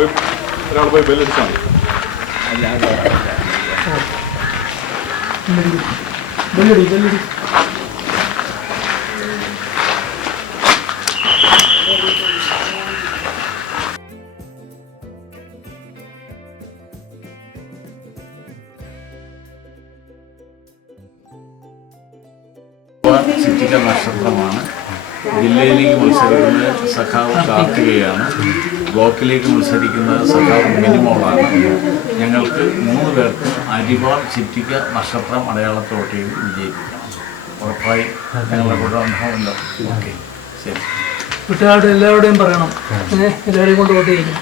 പോയി ഒരാൾ പോയി ബെല്ലടിച്ചാൽ ബെല്ലടി ബെല്ലടി ചിറ്റിക നക്ഷത്രമാണ്. ജില്ലയിലേക്ക് മത്സരിക്കുന്നത് സഖാവ് കാർത്തികയാണ് ബ്ലോക്കിലേക്ക് മത്സരിക്കുന്നത് സഖാവ് മിനിമോളാണ്. ഞങ്ങൾക്ക് മൂന്ന് പേർക്ക് അരിവാൾ ചിറ്റിക്ക നക്ഷത്രം അടയാളത്തോട്ടെയും വിജയിപ്പിക്കണം ഉറപ്പായി ഞങ്ങളുടെ കൂടെ അനുഭവമുണ്ട് ഓക്കെ ശരി. കുട്ടികളുടെ എല്ലാവരുടെയും പറയണം. എല്ലാവരെയും കൊണ്ട് വോട്ട് ചെയ്യിക്കും